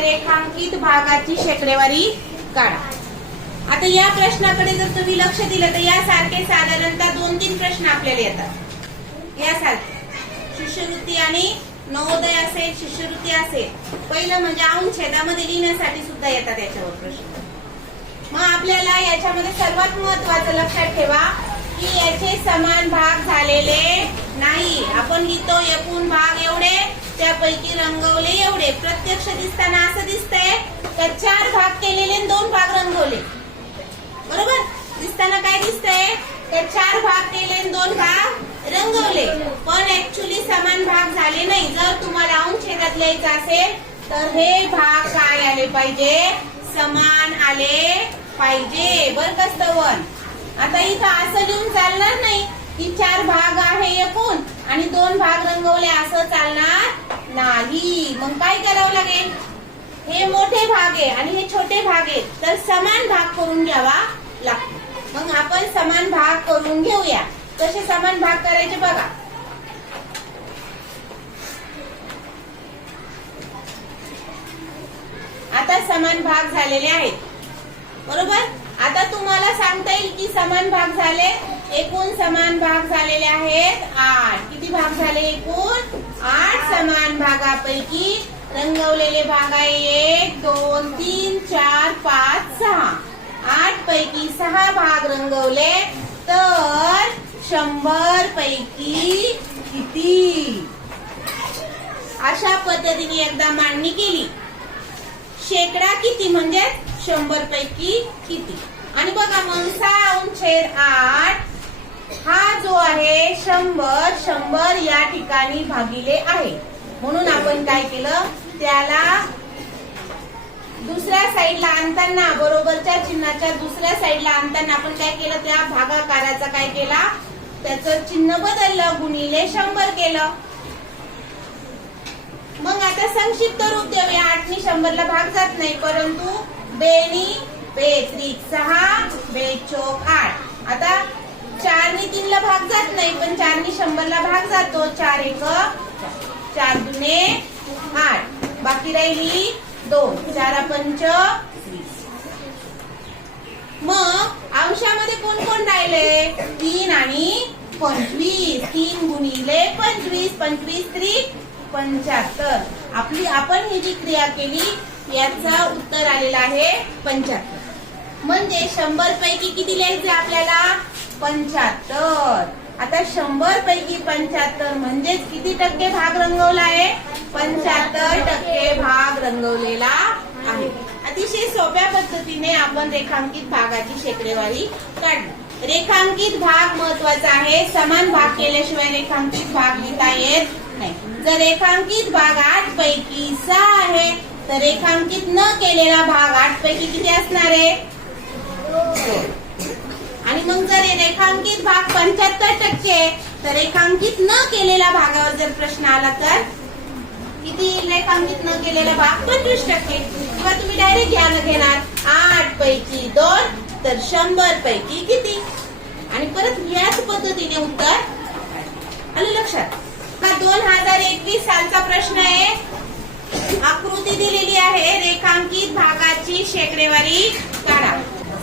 रेखांकित भागाची शेकडेवारी काढा. आता या प्रश्नाकडे जर तुम्ही लक्ष दिलं तर यासारखे साधारणतः दोन तीन प्रश्न आपल्याला येतात. यासारखे. शिष्यवृत्ती आणि नवोदय असेल शिष्यवृत्ती असेल पहिलं म्हणजे औंछेदामध्ये लिहिण्यासाठी सुद्धा येतात याच्यावर प्रश्न. मग आपल्याला याच्यामध्ये सर्वात महत्वाचं लक्षात ठेवा की याचे समान भाग झालेले नाही. आपण लिहितो एकूण भाग एवढे त्यापैकी रंगवले एवढे. प्रत्यक्ष दिसताना असं दिसतंय तर चार भाग केलेले दोन भाग रंगवले बरोबर? दिसताना काय दिसतंय? तर चार भाग केले दोन भाग रंगवले. पण ऍक्च्युली समान भाग झाले नाही. जर तुम्हाला अंशेदात लिहायचं असेल तर हे भाग काय आले पाहिजे? समान आले पाहिजे. बर कस्तवन आता इथं असं लिहून चालणार नाही की चार भाग आहे एकूण आणि दोन भाग रंगवले असं चालणार नाही. मग काय करावं लागेल? हे मोठे भाग आहे आणि हे छोटे भाग आहेत. तर समान भाग करून घ्यावा लागतो. मग आपण समान भाग करून घेऊया. कसे समान भाग करायचे बघा. आता समान भाग झालेले आहेत. बरोबर? आता तुम्हाला सांगता येईल की समान भाग झाले एकूण समान भाग झालेले आहेत आठ. किती भाग झाले एकूण? आठ समान भागापैकी रंगवलेले भाग आहे एक दोन तीन चार पाच सहा. आठ पैकी सहा भाग रंगवले तर शंभर पैकी किती? अशा पद्धतीने एकदा मांडणी केली. शेकडा किती म्हणजे शंभर पैकी किती? आणि बघा मग सहा छेद आठ हा जो आहे शंभर शंभर या ठिकाणी भागिले आहे. म्हणून आपण काय केलं? त्याला दुसऱ्या साईडला आणताना बरोबरच्या चिन्हाच्या दुसऱ्या साईडला आणताना आपण काय केलं? त्या भागाकाराचा काय केला? त्याचं चिन्ह बदललं गुणिले शंभर केलं. मग आता संक्षिप्त रूप देऊया. आठनी शंभरला भाग जात नाही परंतु बेनी बे त्रिक सहा बे चोक आठ. आता चारनी तीनला भाग जात नाही पण चारनी शंभरला भाग जातो. चार एक चार दुने आठ. बाकी राहिली दोन. चार पंच मग अंशामध्ये कोण कोण राहिले? तीन आणि पंचवीस. तीन गुणिले पंचवीस. पंचवीस त्री पंच्याहत्तर. आपली आपण ही जी क्रिया केली याचा उत्तर आलेला आहे पंच्याहत्तर. म्हणजे शंभर पैकी किती लिहायचे आपल्याला? पंच्याहत्तर. आता शंभर पैकी पंच्याहत्तर म्हणजेच किती टक्के भाग रंगवला आहे? पंच्याहत्तर टक्के भाग रंगवलेला आहे. अतिशय सोप्या पद्धतीने आपण रेखांकित भागाची शेकडेवारी काढली. रेखांकित भाग महत्त्वाचा आहे. समान भाग केल्याशिवाय रेखांकित भाग लिहिता येत नाही. जर रेखांकित भाग आठ पैकी सहा आहे तर रेखांकित न केलेला भाग आठ पैकी किती असणार आहे? मग जर रेखांकित भाग पंच्याहत्तर टक्के तर रेखांकित न केलेल्या भागावर जर प्रश्न आला तर? किती रेखांकित न केलेला भाग? पंचवीस टक्के. किंवा तुम्ही डायरेक्ट घ्यायला घेणार. आठ पैकी दोन तर शंभर पैकी किती? आणि परत याच पद्धतीने उत्तर? आलं लक्षात? हा दोन हजार एकवीस सालचा प्रश्न आहे? आकृती दिलेली आहे. रेखांकित भागाची शेकडेवारी काढा.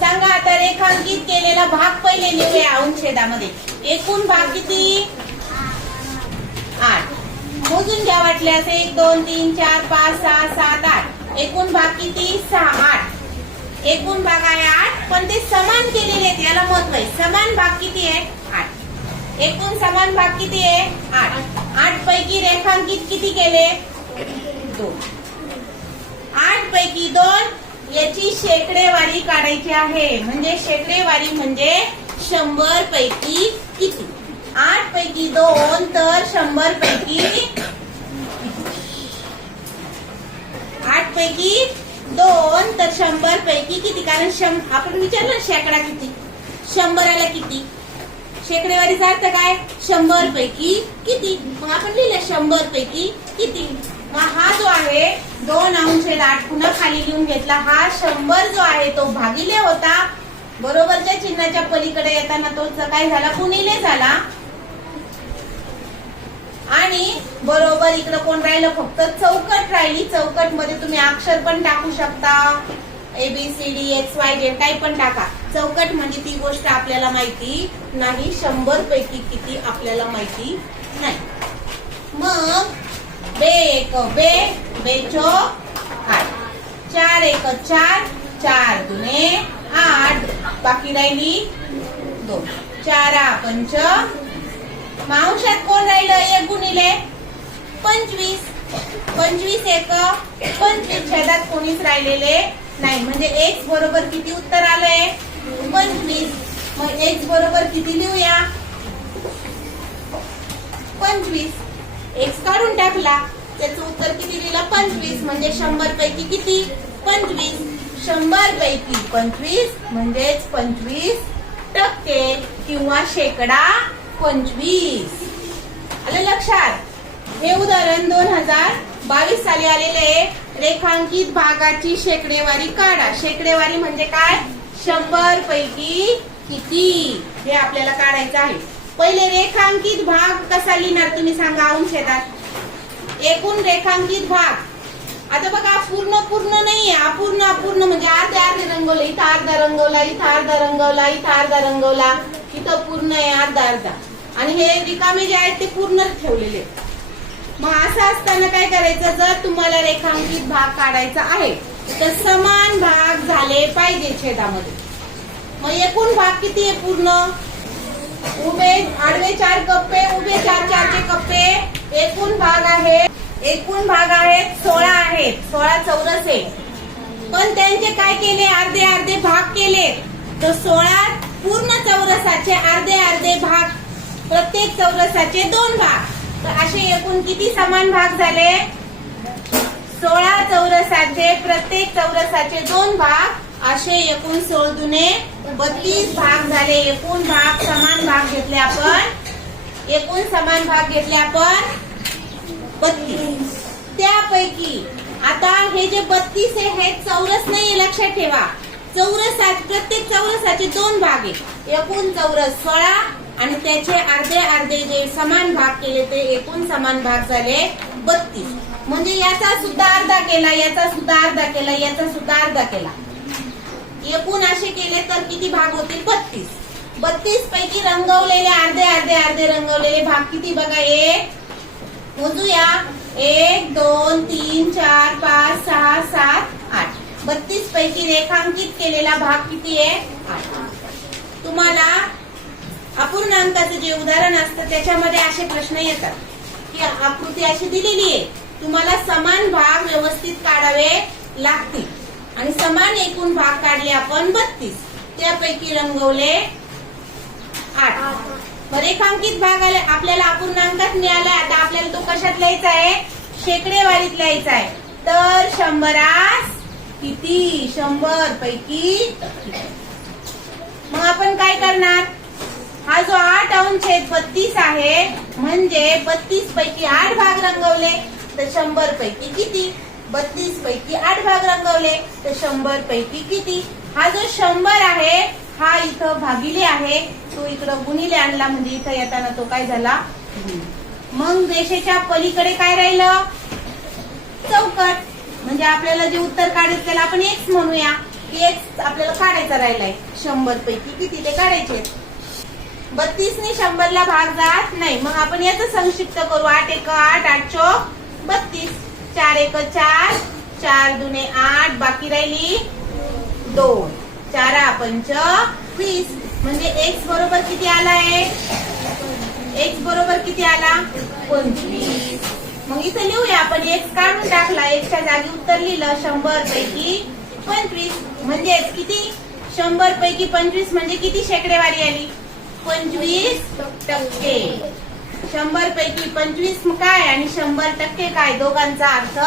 सांगा आता रेखांकित केलेला भाग पहिले लिहूया अनुच्छेदामध्ये. एकूण भाग किती? आठ. मोजून घ्या वाटल्यास एक दोन तीन चार पाच सहा सात आठ. एकूण भाग किती? सहा आठ. एकूण भाग आहे आठ पण ते समान केलेले आहेत याला महत्त्व आहे. समान भाग किती आहे? आठ. एकूण समान भाग किती आहे? आठ. आठ पैकी रेखांकित किती केले? दोन. आठ पैकी दोन याची शेकडेवारी काढायची आहे. म्हणजे शेकडेवारी म्हणजे शंभर पैकी किती? आठ पैकी दोन तर शंभर पैकी आठ पैकी दोन तर शंभर पैकी किती? कारण शं आपण विचारलं शेकडा किती? शंभराला किती? शेकडेवारीचा अर्थ काय? शंभर पैकी किती? मग आपण लिहिलं शंभर पैकी किती? मग हा जो आहे दोन अंशे आठ पुन्हा खाली लिहून घेतला. हा शंभर जो आहे तो भागिले होता. बरोबरच्या चिन्हाच्या पलीकडे येताना तो काय झाला गुणिले झाला. आणि बरोबर इकडं कोण राहिलं? फक्त चौकट राहिली. चौकटमध्ये तुम्ही अक्षर पण टाकू शकता. एबीसीडी एक्स वाय झेड काही पण टाका. चौकट म्हणजे ती गोष्ट आपल्याला माहिती नाही. शंभर पैकी किती आपल्याला माहिती नाही. मग बे एक बे बेचो आठ चार एक चार चार दुने आठ बाकी राहिली दोन चारा पंच मावशात कोण राहिलं एक गुणिले पंचवीस पंचवीस एक पंचवीस छेदात कोणीच राहिलेले नाही म्हणजे एक बरोबर किती उत्तर आलंय पंचवीस मग एक बरोबर किती लिहूया पंचवीस एक्स काढून टाकला. त्याचं उत्तर किती दिलं? पंचवीस. म्हणजे शंभर पैकी किती? पंचवीस. शंभर पैकी पंचवीस म्हणजेच पंचवीस टक्के किंवा शेकडा पंचवीस. आलं लक्षात? हे उदाहरण दोन हजार बावीस साली आलेले आहे. रेखांकित भागाची शेकडेवारी काढा. शेकडेवारी म्हणजे काय? शंभर पैकी किती? हे आपल्याला काढायचं आहे. पहिले रेखांकित भाग कसा लिहिणार तुम्ही सांगा अंशेदात एकूण रेखांकित भाग. आता बघा पूर्ण पूर्ण नाहीये अपूर्ण अपूर्ण म्हणजे अर्धे अर्धे रंगवले. इथं अर्धा रंगवला इथं अर्धा रंगवला इथं अर्धा रंगवला. इथं पूर्ण आहे अर्धा अर्धा. आणि हे रिकामे जे आहेत ते पूर्ण ठेवलेले. मग असं असताना काय करायचं? जर तुम्हाला रेखांकित भाग काढायचा आहे तर समान भाग झाले पाहिजे छेदामध्ये मग एकूण भाग किती आहे पूर्ण? उभे आडवे चार कप्पे उभे चार चारचे कप्पे. एकूण भाग आहे एकूण भाग आहेत सोळा आहेत. सोळा चौरस आहे पण त्यांचे काय केले? अर्धे अर्धे भाग केले. तर सोळा पूर्ण चौरसाचे अर्धे अर्धे भाग प्रत्येक चौरसाचे दोन भाग. तर असे एकूण किती समान भाग झाले? सोळा चौरसाचे प्रत्येक चौरसाचे दोन भाग. असे एकूण सोळ दुने बत्तीस भाग झाले. एकूण भाग समान भाग घेतले आपण. एकूण समान भाग घेतले आपण बत्तीस. त्यापैकी आता हे जे बत्तीस आहे हे चौरस नाही लक्षात ठेवा. चौरसा प्रत्येक चौरसाचे दोन भाग आहे एकूण चौरस सोळा आणि त्याचे अर्धे अर्धे जे समान भाग केले ते एकूण समान भाग झाले बत्तीस. म्हणजे याचा सुद्धा अर्धा केला याचा सुद्धा अर्धा केला याचा सुद्धा अर्धा केला. एकूण असे केले तर किती भाग होतील? बत्तीस. बत्तीस पैकी रंगवलेले अर्धे अर्धे अर्धे रंगवलेले भाग किती? बघा एक. मोजूया. एक दोन तीन चार पाच सहा सात आठ. बत्तीस पैकी रेखांकित केलेला भाग किती आहे? आठ. तुम्हाला अपूर्णांकाचं जे उदाहरण असतं त्याच्यामध्ये असे प्रश्न येतात की आकृती अशी दिलेली आहे. तुम्हाला समान भाग व्यवस्थित काढावे लागतील. आणि समान एकूण भाग काढले आपण बत्तीस. त्यापैकी रंगवले आठ. रेखांकित भाग आला. आपल्याला अपूर्णांकात मिळाला. आता आपल्याला तो कशात लिहायचा आहे? शेकडेवारीत लिहायचा आहे. तर शंभरास किती? शंभर पैकी मग आपण काय करणार? हा जो आठ अंश आहे बत्तीस आहे म्हणजे बत्तीस पैकी आठ भाग रंगवले. तर शंभर पैकी किती? बत्तीस पैकी आठ भाग रंगवले. तर शंभर पैकी किती? हा जो शंभर आहे हा इथं भागिले आहे. तो इकडं गुणिले आणला म्हणजे इथं येताना तो काय झाला? मग रेषेच्या पलीकडे काय राहिलं? चौकट. म्हणजे आपल्याला जे उत्तर काढायचं त्याला आपण एक्स म्हणूया. की एक्स आपल्याला काढायचा राहिलाय. शंभर पैकी किती ते काढायचे? बत्तीसने शंभरला भाग जात नाही. मग आपण याचं संक्षिप्त करू. आठ एक आठ आठ चौक बत्तीस. चार एक चार चार दुने आठ बाकी राहिली दोन. चारा पंच वीस. म्हणजे एक्स बरोबर किती आला आहे? एक्स बरोबर किती आला? पंचवीस. मग इथं लिहूया आपण. एक्स काढून टाकला. एक्सच्या जागी उत्तर लिहिलं. शंभर पैकी पंचवीस. म्हणजेच किती? शंभर पैकी पंचवीस म्हणजे किती शेकडेवारी आली? पंचवीस टक्के. शंभर पैकी पंचवीस काय आणि शंभर टक्के काय? दोघांचा अर्थ